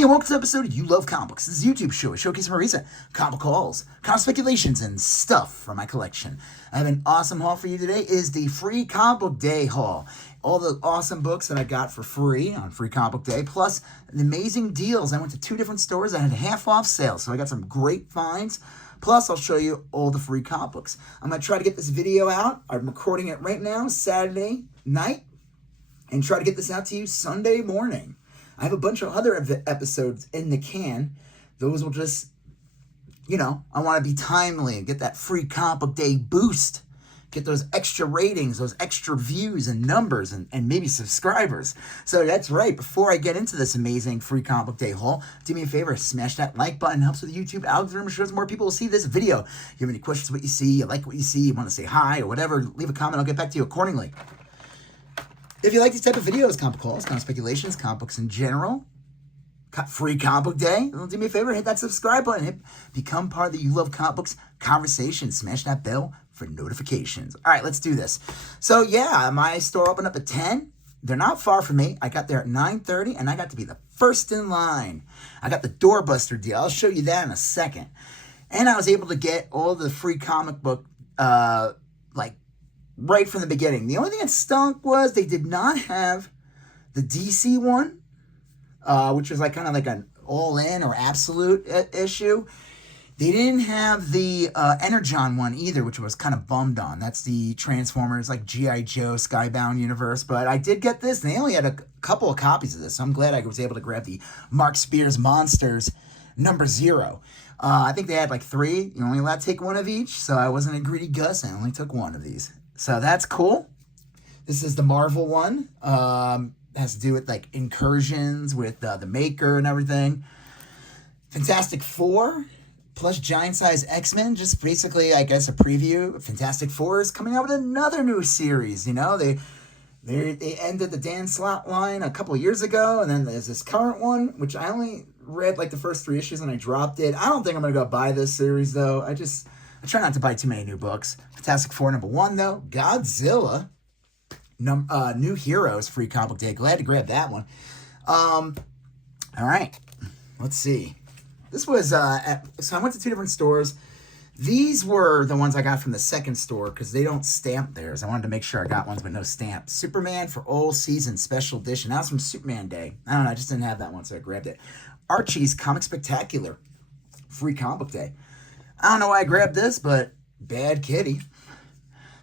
Hey, welcome to the episode of You Love Comic Books. This is a YouTube show. I showcase my recent comic hauls, comic speculations, and stuff from my collection. I have an awesome haul for you today. Is the Free Comic Book Day haul. All the awesome books that I got for free on Free Comic Book Day, plus the amazing deals. I went to 2 different stores that had half off sales, so I got some great finds. Plus, I'll show you all the free comic books. I'm going to try to get this video out. I'm recording it right now, Saturday night, and try to get this out to you Sunday morning. I have a bunch of other episodes in the can. Those will just, I want to be timely and get that Free Comic Book Day boost. Get those extra ratings, those extra views and numbers and maybe subscribers. So that's right. Before I get into this amazing Free Comic Book Day haul, do me a favor, smash that like button. It helps with the YouTube algorithm. It shows more people will see this video. If you have any questions, what you see, you like what you see, you want to say hi or whatever, leave a comment. I'll get back to you accordingly. If you like these type of videos, comic hauls, comic speculations, comic books in general, Free Comic Book Day, do me a favor, hit that subscribe button. Become part of the You Love Comic Books conversation. Smash that bell for notifications. All right, let's do this. So yeah, my store opened up at 10. They're not far from me. I got there at 9:30, and I got to be the first in line. I got the doorbuster deal. I'll show you that in a second. And I was able to get all the free comic book, right from the beginning. The only thing that stunk was they did not have the DC one, which was kind of like an all-in or absolute issue. They didn't have the Energon one either, which I was kind of bummed on. That's the Transformers, like G.I. Joe, Skybound universe. But I did get this, and they only had a couple of copies of this, so I'm glad I was able to grab the Mark Spears Monsters #0. I think they had 3. You're only allowed to take one of each, so I wasn't a greedy Gus. I only took one of these. So that's cool. This is the Marvel one. Has to do with incursions with the Maker and everything. Fantastic Four plus Giant Size X-Men. Just basically, I guess, a preview. Fantastic Four is coming out with another new series. They ended the Dan Slott line a couple of years ago, and then there's this current one, which I only read the first 3 issues and I dropped it. I don't think I'm gonna go buy this series though. I try not to buy too many new books. Fantastic Four #1 though. Godzilla. New Heroes Free Comic Book Day. Glad to grab that one. All right. Let's see. This was, so I went to 2 different stores. These were the ones I got from the second store because they don't stamp theirs. I wanted to make sure I got ones with no stamp. Superman for All Season Special Edition. That was from Superman Day. I don't know. I just didn't have that one, so I grabbed it. Archie's Comic Spectacular Free Comic Book Day. I don't know why I grabbed this, but Bad Kitty.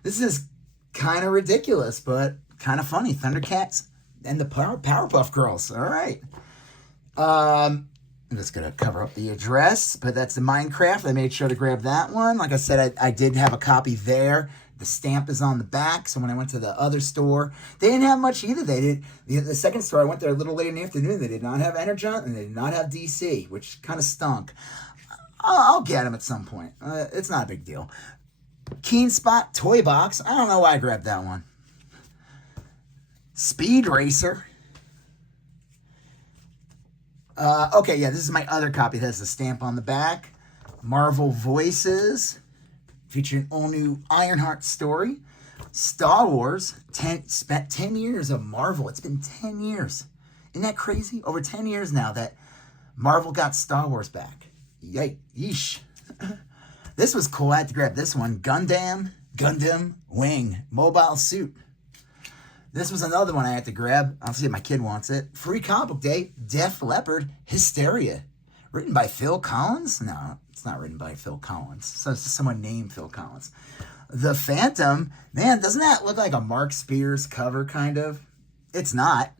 This is kind of ridiculous, but kind of funny. Thundercats and the Powerpuff Girls. All right. I'm just going to cover up the address, but that's the Minecraft. I made sure to grab that one. Like I said, I did have a copy there. The stamp is on the back, so when I went to the other store, they didn't have much either. They did. The second store, I went there a little later in the afternoon. They did not have Energon, and they did not have DC, which kind of stunk. I'll get them at some point. It's not a big deal. Keen Spot Toy Box. I don't know why I grabbed that one. Speed Racer. Okay, yeah, this is my other copy that has the stamp on the back. Marvel Voices. Featuring all new Ironheart story. Star Wars. 10 years of Marvel. It's been 10 years. Isn't that crazy? Over 10 years now that Marvel got Star Wars back. Yeesh. This was cool. I had to grab this one. Gundam Wing Mobile Suit. This was another one I had to grab. I'll see if my kid wants it. Free Comic Book Day. Def Leppard Hysteria. Written by Phil Collins? No, it's not written by Phil Collins. So it's just someone named Phil Collins. The Phantom. Man, doesn't that look like a Mark Spears cover, kind of? It's not.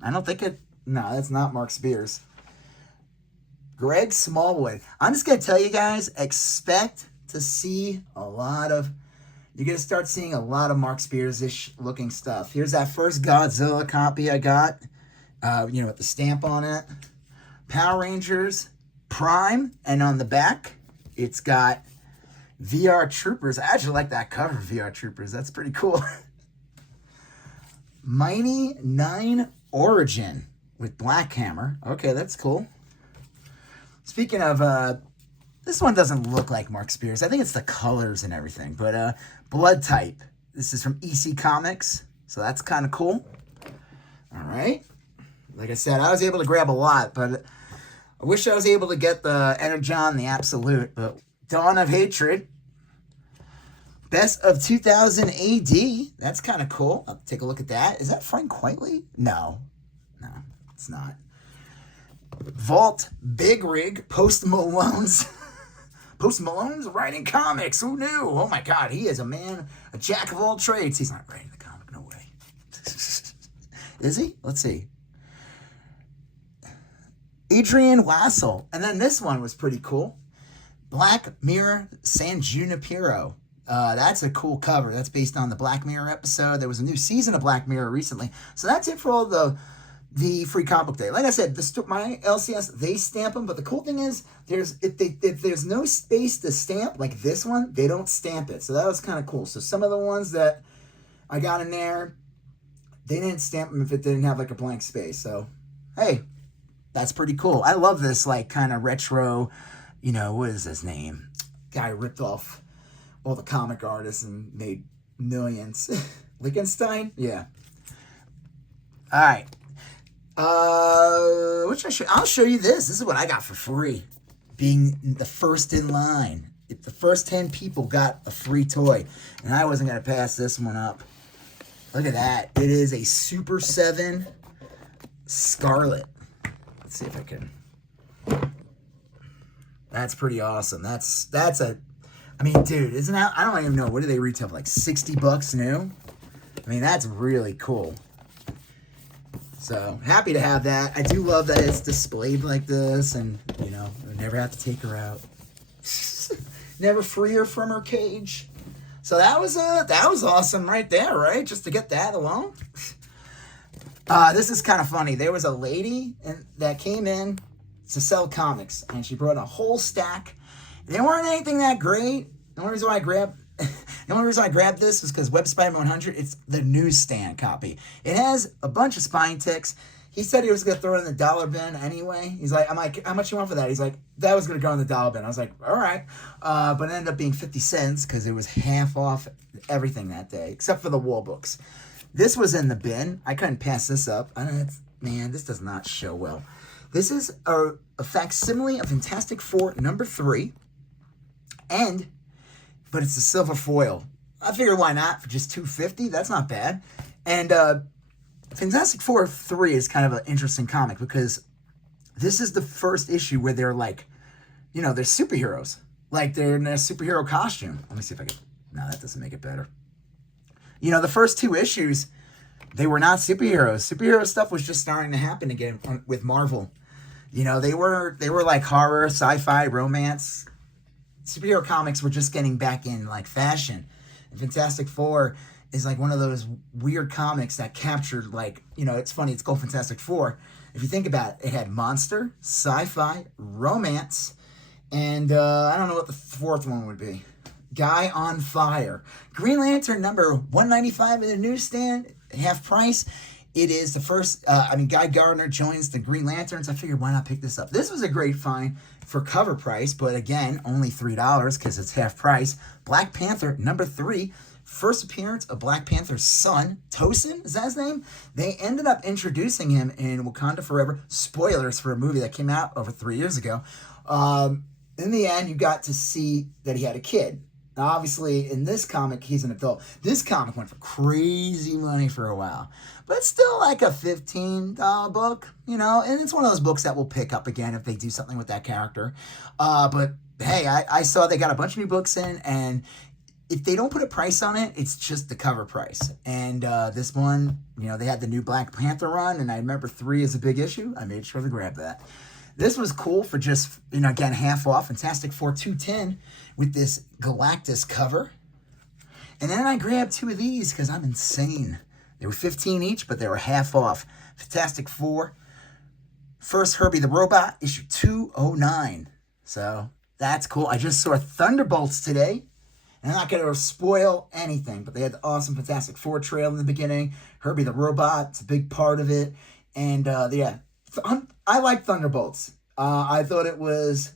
I don't think it... No, that's not Mark Spears. Greg Smallwood. I'm just going to tell you guys, expect to see a lot of... You're going to start seeing a lot of Mark Spears-ish looking stuff. Here's that first Godzilla copy I got. With the stamp on it. Power Rangers Prime. And on the back, it's got VR Troopers. I actually like that cover of VR Troopers. That's pretty cool. Mighty 9 Origin with Black Hammer. Okay, that's cool. Speaking of, this one doesn't look like Mark Spears. I think it's the colors and everything. But Blood Type. This is from EC Comics. So that's kind of cool. All right. Like I said, I was able to grab a lot. But I wish I was able to get the Energon, the Absolute, but Dawn of Hatred, Best of 2000 AD. That's kind of cool. I'll take a look at that. Is that Frank Quitely? No, it's not. Vault Big Rig, Post Malone's. Post Malone's writing comics. Who knew? Oh my God, he is a jack of all trades. He's not writing the comic, no way. Is he? Let's see. Adrian Wassel. And then this one was pretty cool. Black Mirror San Junipero. That's a cool cover. That's based on the Black Mirror episode. There was a new season of Black Mirror recently. So that's it for all the free comic book day. Like I said, my LCS, they stamp them. But the cool thing is, if there's no space to stamp, like this one, they don't stamp it. So that was kind of cool. So some of the ones that I got in there, they didn't stamp them if it didn't have like a blank space. So, hey, that's pretty cool. I love this like kind of retro, what is his name? Guy ripped off all the comic artists and made millions. Lichtenstein? Yeah. All right. What should I show you? I'll show you this. This is what I got for free. Being the first in line. If the first 10 people got a free toy. And I wasn't going to pass this one up. Look at that. It is a Super 7 Scarlet. Let's see if I can. That's pretty awesome. That's I mean, dude, isn't that, I don't even know, what do they retail for, like $60 new? I mean, that's really cool. So, happy to have that. I do love that it's displayed like this, and, I never have to take her out. Never free her from her cage. So that was awesome right there, right? Just to get that alone. This is kind of funny. There was a lady that came in to sell comics, and she brought a whole stack. They weren't anything that great. The only reason why I grabbed this was because Web Spider-Man 100, it's the newsstand copy. It has a bunch of spine ticks. He said he was going to throw it in the dollar bin anyway. I'm like, how much you want for that? He's like, that was going to go in the dollar bin. I was like, all right. But it ended up being 50 cents because it was half off everything that day, except for the wall books. This was in the bin. I couldn't pass this up. Man, this does not show well. This is a facsimile of Fantastic Four #3. But it's a silver foil. I figured why not for just $2.50. That's not bad. And Fantastic Four 3 is kind of an interesting comic because this is the first issue where they're like, they're superheroes. Like they're in a superhero costume. Let me see if I can. No, that doesn't make it better. The first 2 issues, they were not superheroes. Superhero stuff was just starting to happen again with Marvel. They were like horror, sci-fi, romance. Superhero comics were just getting back in like fashion. And Fantastic Four is like one of those weird comics that captured like, it's funny, it's called Fantastic Four. If you think about it, it had monster, sci-fi, romance, and I don't know what the 4th one would be. Guy on Fire. Green Lantern number 195 in the newsstand, half price. It is the first, Guy Gardner joins the Green Lanterns. I figured why not pick this up. This was a great find for cover price, but again, only $3 because it's half price. Black Panther #3, first appearance of Black Panther's son, Tosin, is that his name? They ended up introducing him in Wakanda Forever. Spoilers for a movie that came out over 3 years ago. In the end, you got to see that he had a kid. Now, obviously, in this comic, he's an adult. This comic went for crazy money for a while. But it's still like a $15 book, and it's one of those books that we'll pick up again if they do something with that character. But, hey, I saw they got a bunch of new books in, and if they don't put a price on it, it's just the cover price. And this one, they had the new Black Panther run, and I remember 3 is a big issue. I made sure to grab that. This was cool for just, again, half off. Fantastic Four 210 with this Galactus cover. And then I grabbed 2 of these because I'm insane. They were 15 each, but they were half off. Fantastic Four. First Herbie the Robot, issue 209. So that's cool. I just saw Thunderbolts today. And I'm not going to spoil anything, but they had the awesome Fantastic Four trail in the beginning. Herbie the Robot, it's a big part of it. And yeah, I like Thunderbolts. I thought it was...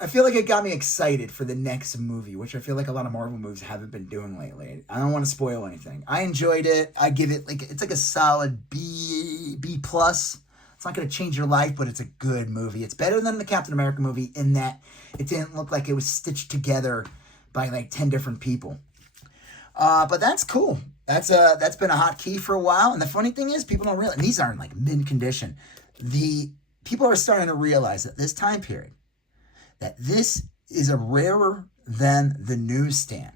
I feel like it got me excited for the next movie, which I feel like a lot of Marvel movies haven't been doing lately. I don't want to spoil anything. I enjoyed it. I give it it's like a solid B plus. It's not going to change your life, but it's a good movie. It's better than the Captain America movie in that it didn't look like it was stitched together by like 10 different people. But that's cool. That's been a hot key for a while. And the funny thing is, people don't realize, and these aren't like mint condition. The people are starting to realize that this time period, that this is a rarer than the newsstand.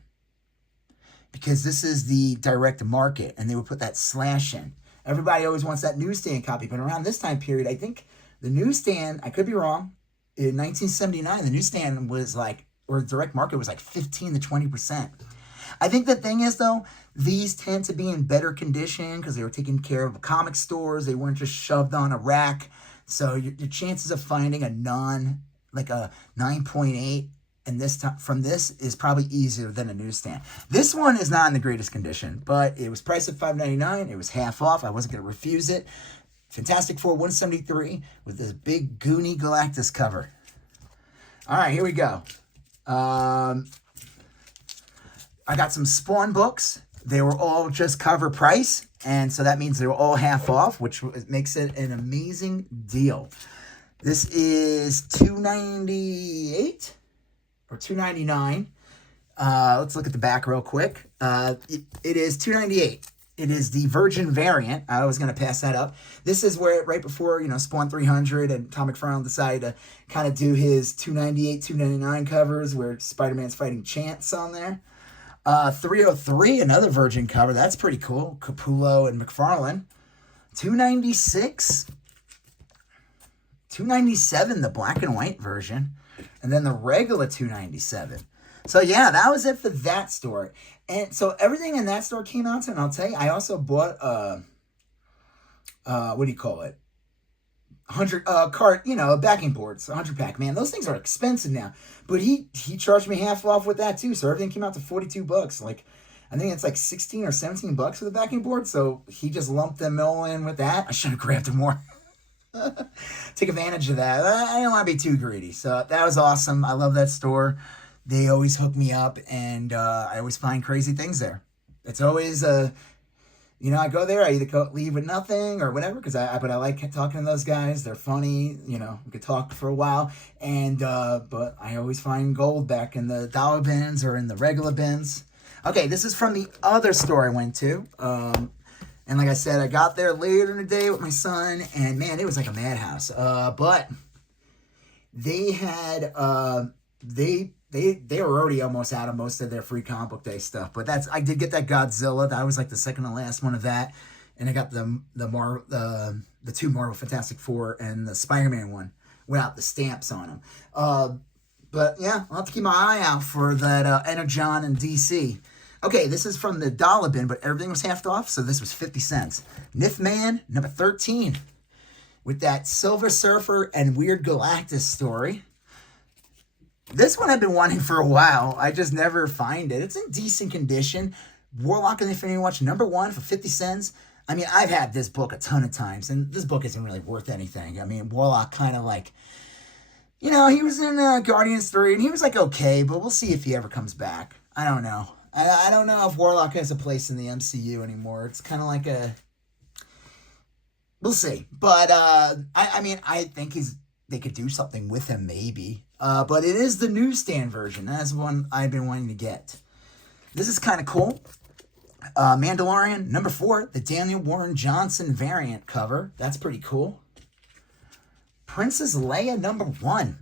Because this is the direct market, and they would put that slash in. Everybody always wants that newsstand copy, but around this time period, I think the newsstand, I could be wrong, in 1979, the newsstand was like, or the direct market was like 15 to 20%. I think the thing is, though, these tend to be in better condition because they were taking care of comic stores. They weren't just shoved on a rack. So your chances of finding a like a 9.8 and this time from this is probably easier than a newsstand. This one is not in the greatest condition, but it was priced at $5.99. It was half off. I wasn't going to refuse it. Fantastic Four 173 with this big Goonie Galactus cover. All right, here we go. I got some Spawn books. They were all just cover price, and so that means they were all half off, which makes it an amazing deal. This is $2.98 or $2.99. Let's look at the back real quick. It is $2.98. It is the Virgin variant. I was going to pass that up. This is where right before, Spawn 300 and Todd McFarlane decided to kind of do his $2.98, $2.99 covers where Spider-Man's fighting Chance on there. 303, another Virgin cover. That's pretty cool. Capullo and McFarlane. $2.96. $2.97, the black and white version. And then the regular $2.97. So yeah, that was it for that store. And so everything in that store came out to, and I'll tell you, I also bought what do you call it? 100 cart, backing boards, 100 pack. Man, those things are expensive now. But he charged me half off with that too. So everything came out to $42. Like, I think it's like 16 or 17 bucks for the backing board. So he just lumped them all in with that. I should have grabbed them more. Take advantage of that. I didn't want to be too greedy. So that was awesome. I love that store. They always hook me up, and I always find crazy things there. It's always, I go there, I either leave with nothing or whatever, but I like talking to those guys. They're funny, we could talk for a while, and but I always find gold back in the dollar bins or in the regular bins. Okay, this is from the other store I went to, and like I said, I got there later in the day with my son, and man, it was like a madhouse. But they had They were already almost out of most of their free comic book day stuff, but I did get that Godzilla. That was like the second to last one of that, and I got the two Marvel Fantastic Four and the Spider-Man one without the stamps on them. But yeah, I'll have to keep my eye out for that Energon and DC. Okay, this is from the dollar bin, but everything was half off, so this was 50 cents. Nif Man number 13 with that Silver Surfer and Weird Galactus story. This one I've been wanting for a while. I just never find it. It's in decent condition. Warlock and the Infinity Watch number 1 for 50 cents. I mean, I've had this book a ton of times, and this book isn't really worth anything. I mean, Warlock kind of like, he was in Guardians 3, and he was like okay, but we'll see if he ever comes back. I don't know. I don't know if Warlock has a place in the MCU anymore. It's kind of like we'll see. But, I think they could do something with him maybe. But it is the newsstand version. That's one I've been wanting to get. This is kind of cool. Mandalorian, number 4, the Daniel Warren Johnson variant cover. That's pretty cool. Princess Leia, number 1.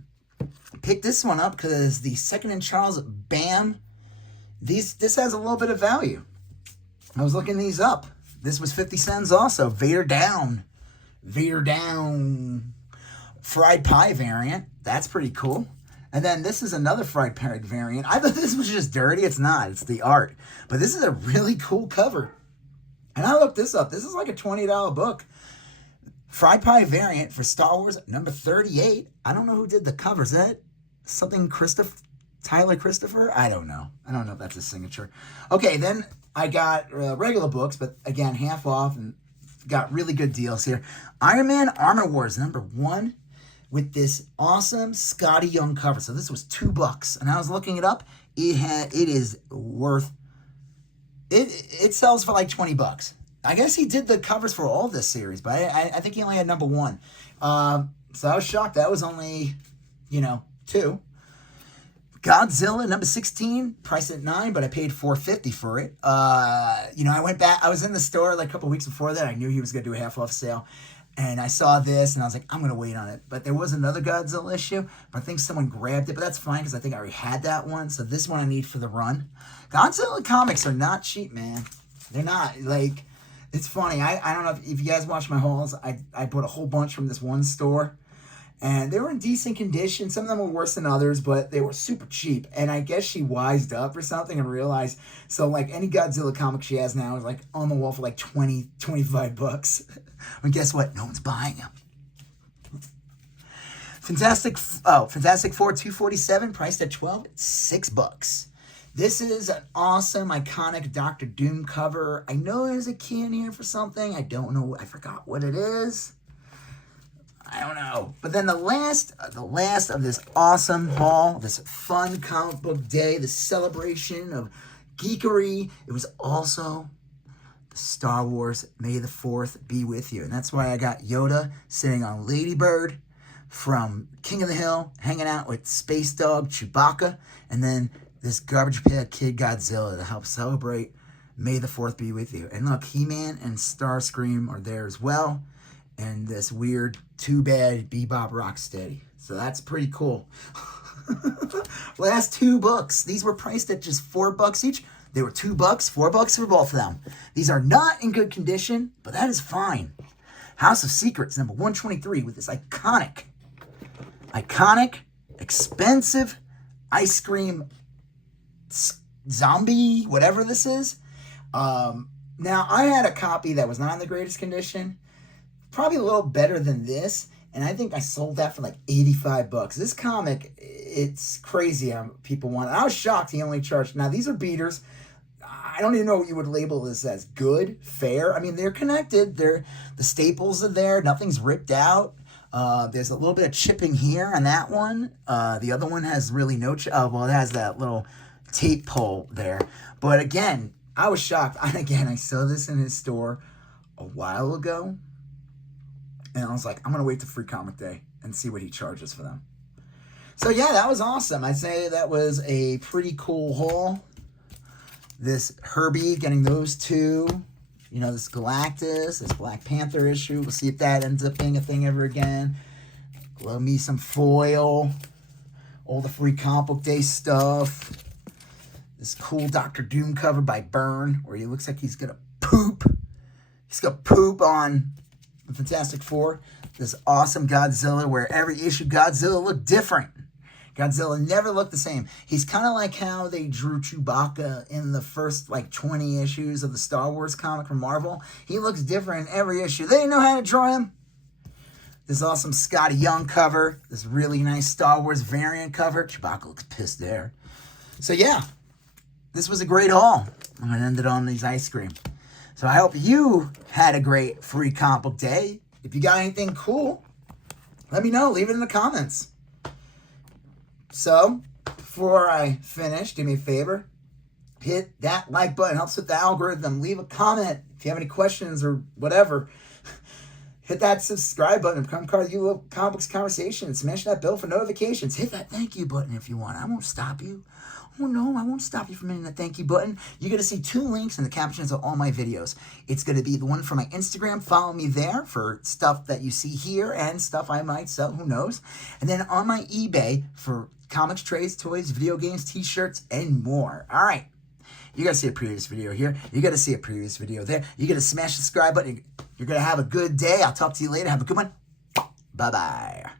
Picked this one up because the Second and Charles Bam. This has a little bit of value. I was looking these up. This was 50 cents also. Vader Down. Fried pie variant. That's pretty cool. And then this is another fried pie variant. I thought this was just dirty. It's not. It's the art. But this is a really cool cover. And I looked this up. This is like a $20 book. Fried pie variant for Star Wars number 38. I don't know who did the cover. Is that something Tyler Christopher? I don't know. I don't know if that's his signature. Okay, then I got regular books, but again, half off and got really good deals here. Iron Man Armor Wars number 1. With this awesome Scotty Young cover. So this was $2. And I was looking it up. It is worth, it sells for like $20. I guess he did the covers for all this series, but I think he only had number 1. So I was shocked. That was only, 2. Godzilla number 16, priced at $9, but I paid $4.50 for it. I went back. I was in the store like a couple weeks before that. I knew he was going to do a half-off sale. And I saw this, and I was like, I'm going to wait on it. But there was another Godzilla issue, but I think someone grabbed it. But that's fine, because I think I already had that one. So this one I need for the run. Godzilla comics are not cheap, man. They're not. Like, it's funny. I don't know if you guys watch my hauls. I bought a whole bunch from this one store. And they were in decent condition. Some of them were worse than others, but they were super cheap. And I guess she wised up or something and realized. So, like, any Godzilla comic she has now is, like, on the wall for, like, $20, $25. And guess what? No one's buying them. Fantastic Four 247, priced at $12. $6. This is an awesome, iconic Doctor Doom cover. I know there's a key in here for something. I don't know. I forgot what it is. I don't know. But then the last of this awesome haul, this fun comic book day, this celebration of geekery, it was also the Star Wars May the 4th be with you. And that's why I got Yoda sitting on Ladybird from King of the Hill, hanging out with Space Dog Chewbacca, and then this Garbage Pail Kid Godzilla to help celebrate May the 4th be with you. And look, He-Man and Starscream are there as well. And this weird Too Bad Bebop Rocksteady. So that's pretty cool. Last 2 books. These were priced at just $4 each. They were $2, $4 for both of them. These are not in good condition, but that is fine. House of Secrets, number 123, with this iconic, expensive ice cream zombie, whatever this is. Now, I had a copy that was not in the greatest condition. Probably a little better than this, and I think I sold that for like $85. This comic, it's crazy how people want it. I was shocked he only charged. Now, these are beaters. I don't even know what you would label this as. Good, fair. I mean, they're connected. The staples are there. Nothing's ripped out. There's a little bit of chipping here on that one. The other one has really no it has that little tape pull there. But again, I was shocked. And again, I saw this in his store a while ago. And I was like, I'm going to wait till Free Comic Day and see what he charges for them. So, yeah, that was awesome. I'd say that was a pretty cool haul. This Herbie, getting those 2. This Galactus, this Black Panther issue. We'll see if that ends up being a thing ever again. Love me some foil. All the Free Comic Book Day stuff. This cool Doctor Doom cover by Byrne, where he looks like he's going to poop. He's going to poop on the Fantastic Four. This awesome Godzilla, where every issue Godzilla looked different. Godzilla never looked the same. He's kind of like how they drew Chewbacca in the first 20 issues of the Star Wars comic from Marvel. He looks different in every issue. They didn't know how to draw him. This awesome Scotty Young cover. This really nice Star Wars variant cover. Chewbacca looks pissed there. So yeah, this was a great haul. I'm going to end it on these ice cream. So I hope you had a great Free Comic Book Day. If you got anything cool, let me know. Leave it in the comments. So, before I finish, do me a favor. Hit that like button. Helps with the algorithm. Leave a comment if you have any questions or whatever. Hit that subscribe button. Become part of you Comic Books Conversation. Smash that bell for notifications. Hit that thank you button if you want. I won't stop you. Oh no, I won't stop you from hitting that thank you button. You're going to see 2 links in the captions of all my videos. It's going to be the one for my Instagram. Follow me there for stuff that you see here and stuff I might sell. Who knows? And then on my eBay for comics, trades, toys, video games, t-shirts, and more. All right. You got to see a previous video here. You got to see a previous video there. You got to smash the subscribe button. You're going to have a good day. I'll talk to you later. Have a good one. Bye-bye.